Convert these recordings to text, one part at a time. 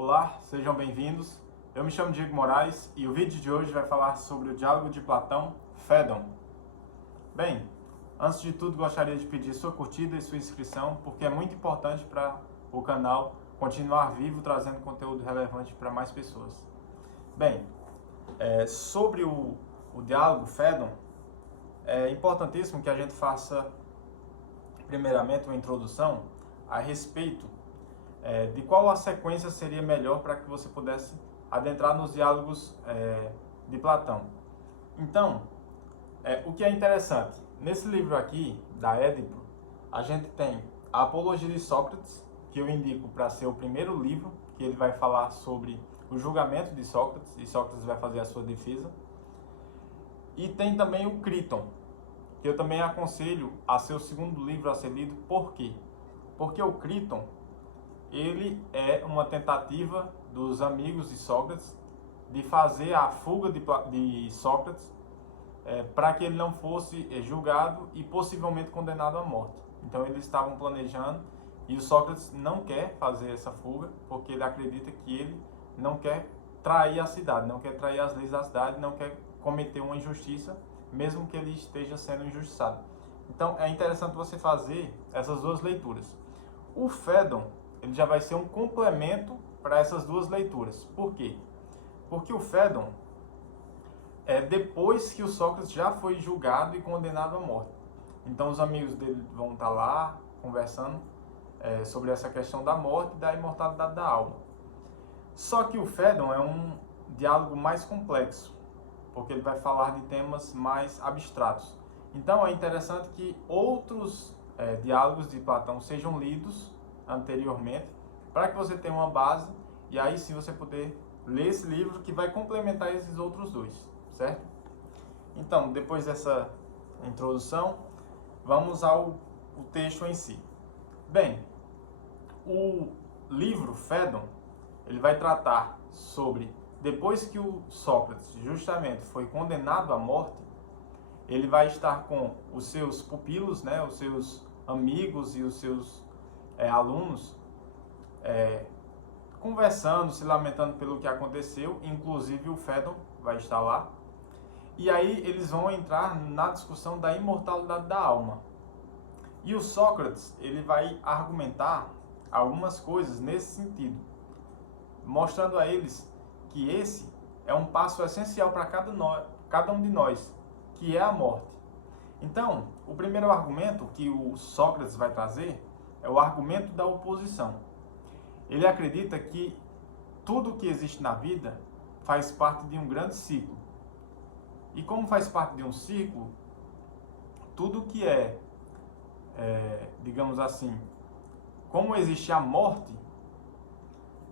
Olá, sejam bem-vindos. Eu me chamo Diego Moraes e o vídeo de hoje vai falar sobre o diálogo de Platão, Fédon. Bem, antes de tudo gostaria de pedir sua curtida e sua inscrição, porque é muito importante para o canal continuar vivo, trazendo conteúdo relevante para mais pessoas. Bem, sobre o diálogo Fédon, é importantíssimo que a gente faça primeiramente uma introdução a respeito de qual a sequência seria melhor para que você pudesse adentrar nos diálogos de Platão. Então, o que é interessante, nesse livro aqui, da Édipo, a gente tem a Apologia de Sócrates, que eu indico para ser o primeiro livro, que ele vai falar sobre o julgamento de Sócrates, e Sócrates vai fazer a sua defesa. E tem também o Críton, que eu também aconselho a ser o segundo livro a ser lido. Por quê? Porque o Críton, ele é uma tentativa dos amigos de Sócrates de fazer a fuga de Sócrates para que ele não fosse julgado e possivelmente condenado à morte. Então eles estavam planejando e o Sócrates não quer fazer essa fuga porque ele acredita que ele não quer trair a cidade, não quer trair as leis da cidade, não quer cometer uma injustiça, mesmo que ele esteja sendo injustiçado. Então é interessante você fazer essas duas leituras. O Fédon, ele já vai ser um complemento para essas duas leituras. Por quê? Porque o Fédon é depois que o Sócrates já foi julgado e condenado à morte. Então os amigos dele vão estar lá conversando sobre essa questão da morte e da imortalidade da alma. Só que o Fédon é um diálogo mais complexo, porque ele vai falar de temas mais abstratos. Então é interessante que outros diálogos de Platão sejam lidos anteriormente, para que você tenha uma base, e aí sim você poder ler esse livro que vai complementar esses outros dois, certo? Então, depois dessa introdução, vamos ao texto em si. Bem, o livro Fédon, ele vai tratar sobre, depois que o Sócrates justamente foi condenado à morte, ele vai estar com os seus pupilos, né, os seus amigos e os seus alunos, conversando, se lamentando pelo que aconteceu, inclusive o Fédon vai estar lá. E aí eles vão entrar na discussão da imortalidade da alma. E o Sócrates, ele vai argumentar algumas coisas nesse sentido, mostrando a eles que esse é um passo essencial para cada um de nós, que é a morte. Então, o primeiro argumento que o Sócrates vai trazer é o argumento da oposição. Ele acredita que tudo que existe na vida faz parte de um grande ciclo. E como faz parte de um ciclo, tudo que digamos assim, como existe a morte,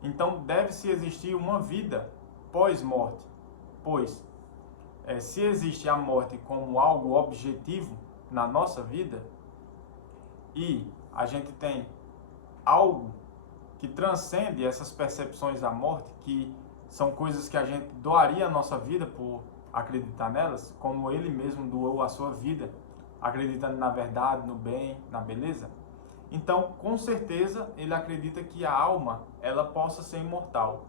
então deve-se existir uma vida pós-morte. Pois, se existe a morte como algo objetivo na nossa vida, e a gente tem algo que transcende essas percepções da morte, que são coisas que a gente doaria a nossa vida por acreditar nelas, como ele mesmo doou a sua vida, acreditando na verdade, no bem, na beleza. Então, com certeza, ele acredita que a alma, ela possa ser imortal,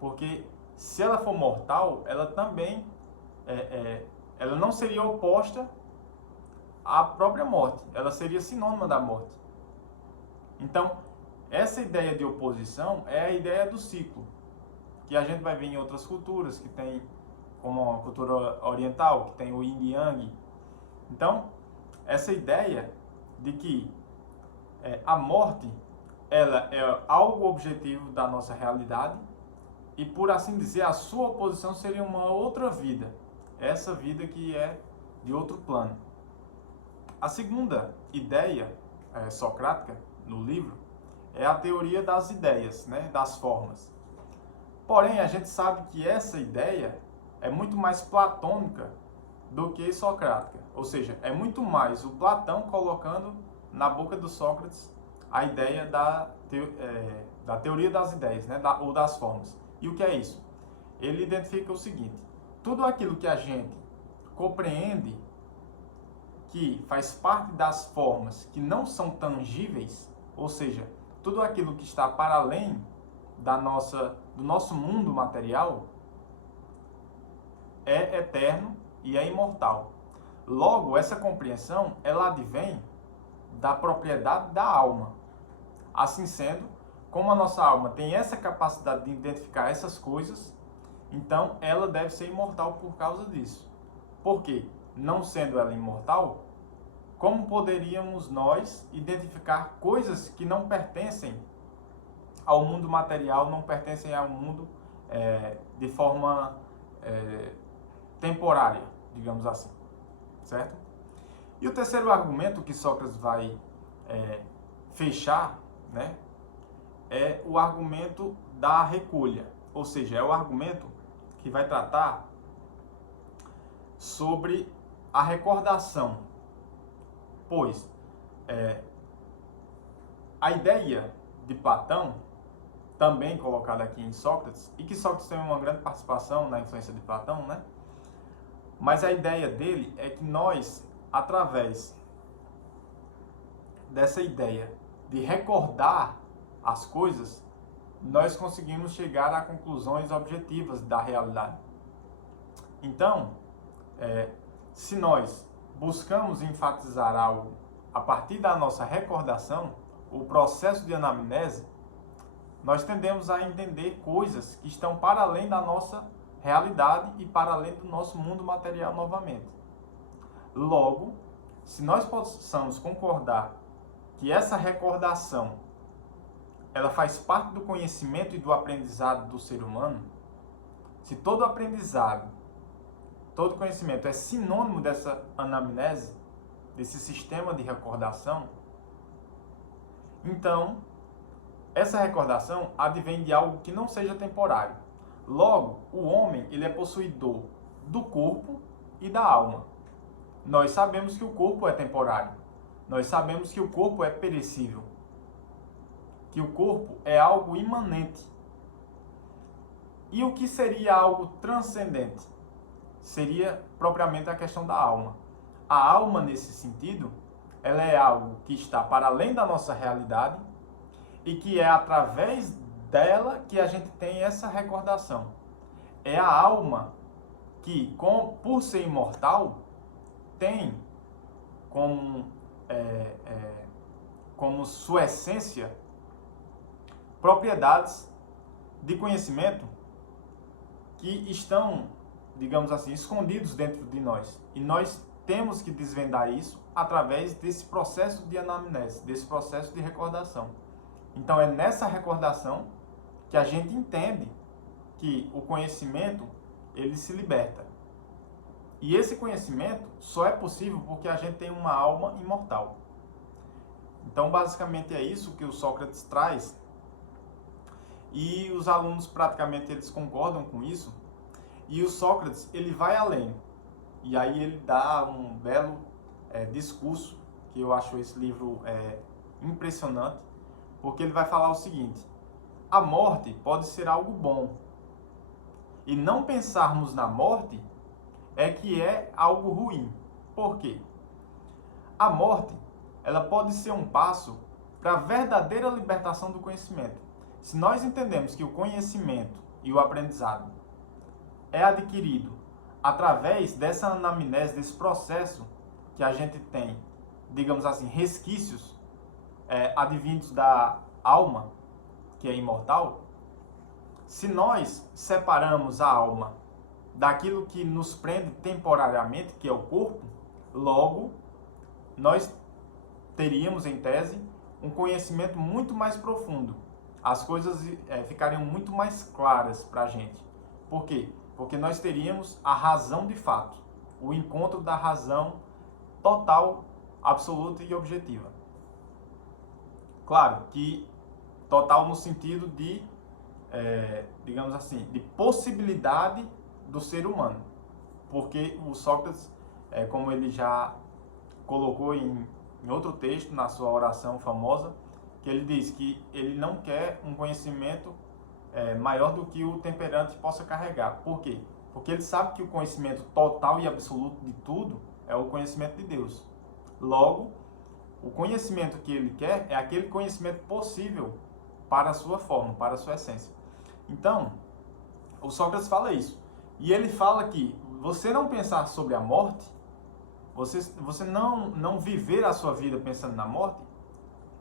porque se ela for mortal, ela também ela não seria oposta à própria morte, ela seria sinônima da morte. Então, essa ideia de oposição é a ideia do ciclo, que a gente vai ver em outras culturas, que tem, como a cultura oriental, que tem o yin e yang. Então, essa ideia de que a morte, ela é algo objetivo da nossa realidade, e por assim dizer, a sua oposição seria uma outra vida, essa vida que é de outro plano. A segunda ideia socrática no livro é a teoria das ideias, né, das formas. Porém, a gente sabe que essa ideia é muito mais platônica do que socrática. Ou seja, é muito mais o Platão colocando na boca do Sócrates a ideia da teoria das ideias, né, ou das formas. E o que é isso? Ele identifica o seguinte: tudo aquilo que a gente compreende que faz parte das formas que não são tangíveis, ou seja, tudo aquilo que está para além do nosso mundo material é eterno e é imortal. Logo, essa compreensão, ela advém da propriedade da alma. Assim sendo, como a nossa alma tem essa capacidade de identificar essas coisas, então ela deve ser imortal por causa disso. Por quê? Não sendo ela imortal, como poderíamos nós identificar coisas que não pertencem ao mundo material, não pertencem ao mundo de forma temporária, digamos assim, certo? E o terceiro argumento que Sócrates vai fechar, né, é o argumento da recolha, ou seja, é o argumento que vai tratar sobre a recordação, pois a ideia de Platão, também colocada aqui em Sócrates, e que Sócrates tem uma grande participação na influência de Platão, né? Mas a ideia dele é que nós, através dessa ideia de recordar as coisas, nós conseguimos chegar a conclusões objetivas da realidade. Então, se nós buscamos enfatizar algo a partir da nossa recordação, o processo de anamnese, nós tendemos a entender coisas que estão para além da nossa realidade e para além do nosso mundo material novamente. Logo, se nós possamos concordar que essa recordação ela faz parte do conhecimento e do aprendizado do ser humano, se todo aprendizado, todo conhecimento é sinônimo dessa anamnese, desse sistema de recordação, então essa recordação advém de algo que não seja temporário. Logo, o homem ele é possuidor do corpo e da alma. Nós sabemos que o corpo é temporário. Nós sabemos que o corpo é perecível. Que o corpo é algo imanente. E o que seria algo transcendente? Seria propriamente a questão da alma. A alma, nesse sentido, ela é algo que está para além da nossa realidade e que é através dela que a gente tem essa recordação. É a alma que, por ser imortal, tem como sua essência propriedades de conhecimento que estão, digamos assim, escondidos dentro de nós. E nós temos que desvendar isso através desse processo de anamnese, desse processo de recordação. Então é nessa recordação que a gente entende que o conhecimento ele se liberta. E esse conhecimento só é possível porque a gente tem uma alma imortal. Então basicamente é isso que o Sócrates traz. E os alunos praticamente eles concordam com isso. E o Sócrates ele vai além. E aí ele dá um belo discurso, que eu acho esse livro impressionante, porque ele vai falar o seguinte: a morte pode ser algo bom. E não pensarmos na morte é que é algo ruim. Por quê? A morte, ela pode ser um passo para a verdadeira libertação do conhecimento. Se nós entendemos que o conhecimento e o aprendizado é adquirido através dessa anamnese, desse processo que a gente tem, digamos assim, resquícios advindos da alma, que é imortal, se nós separamos a alma daquilo que nos prende temporariamente, que é o corpo, logo, nós teríamos, em tese, um conhecimento muito mais profundo. As coisas ficariam muito mais claras para a gente. Por quê? Porque nós teríamos a razão de fato, o encontro da razão total, absoluta e objetiva. Claro que total no sentido de, digamos assim, de possibilidade do ser humano. Porque o Sócrates, como ele já colocou em outro texto, na sua oração famosa, que ele diz que ele não quer um conhecimento maior do que o temperante possa carregar. Por quê? Porque ele sabe que o conhecimento total e absoluto de tudo é o conhecimento de Deus. Logo, o conhecimento que ele quer é aquele conhecimento possível para a sua forma, para a sua essência. Então, o Sócrates fala isso. E ele fala que você não pensar sobre a morte, você não viver a sua vida pensando na morte,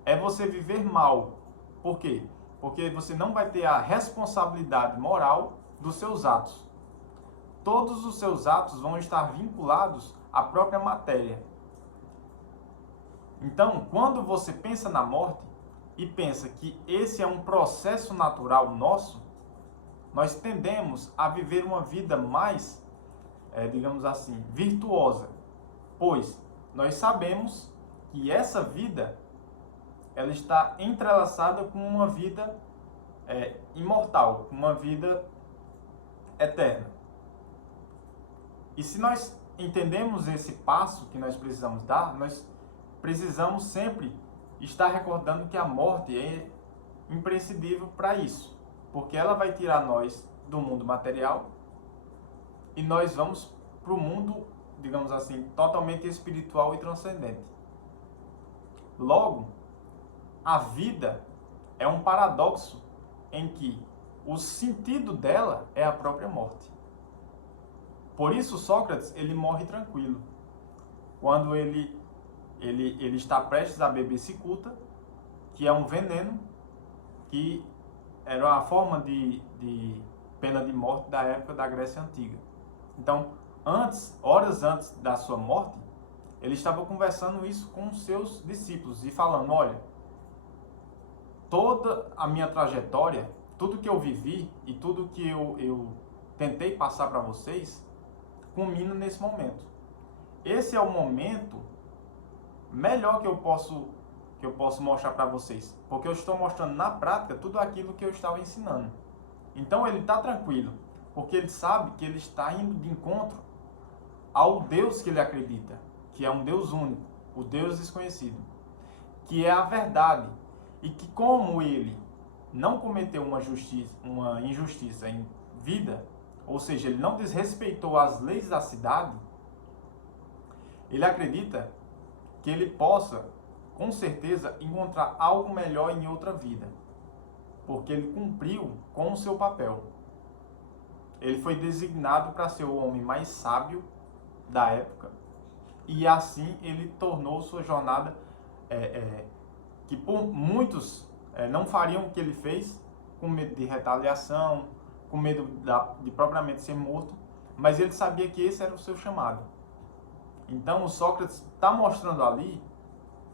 é você viver mal. Por quê? Porque você não vai ter a responsabilidade moral dos seus atos. Todos os seus atos vão estar vinculados à própria matéria. Então, quando você pensa na morte e pensa que esse é um processo natural nosso, nós tendemos a viver uma vida mais, digamos assim, virtuosa, pois nós sabemos que essa vida ela está entrelaçada com uma vida imortal, com uma vida eterna. E se nós entendemos esse passo que nós precisamos dar, nós precisamos sempre estar recordando que a morte é imprescindível para isso, porque ela vai tirar nós do mundo material e nós vamos para o mundo, digamos assim, totalmente espiritual e transcendente. Logo, a vida é um paradoxo em que o sentido dela é a própria morte. Por isso Sócrates, ele morre tranquilo. Quando ele está prestes a beber cicuta, que é um veneno, que era a forma de pena de morte da época da Grécia Antiga. Então, horas antes da sua morte, ele estava conversando isso com os seus discípulos e falando, olha, toda a minha trajetória, tudo que eu vivi e tudo que eu tentei passar para vocês, culmina nesse momento. Esse é o momento melhor que eu posso mostrar para vocês, porque eu estou mostrando na prática tudo aquilo que eu estava ensinando. Então ele está tranquilo, porque ele sabe que ele está indo de encontro ao Deus que ele acredita, que é um Deus único, o Deus desconhecido, que é a verdade, e que como ele não cometeu uma injustiça em vida, ou seja, ele não desrespeitou as leis da cidade, ele acredita que ele possa, com certeza, encontrar algo melhor em outra vida, porque ele cumpriu com o seu papel. Ele foi designado para ser o homem mais sábio da época, e assim ele tornou sua jornada, que por muitos não fariam o que ele fez, com medo de retaliação, com medo de propriamente ser morto, mas ele sabia que esse era o seu chamado. Então o Sócrates está mostrando ali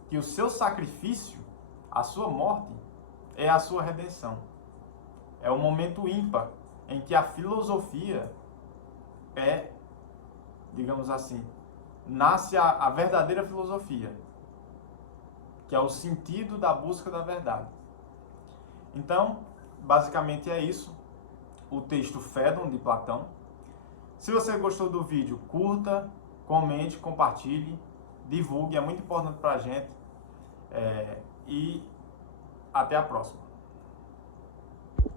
que o seu sacrifício, a sua morte, é a sua redenção. É o momento ímpar em que a filosofia digamos assim, nasce a verdadeira filosofia, que é o sentido da busca da verdade. Então, basicamente é isso, o texto Fédon de Platão. Se você gostou do vídeo, curta, comente, compartilhe, divulgue, é muito importante para a gente. E até a próxima.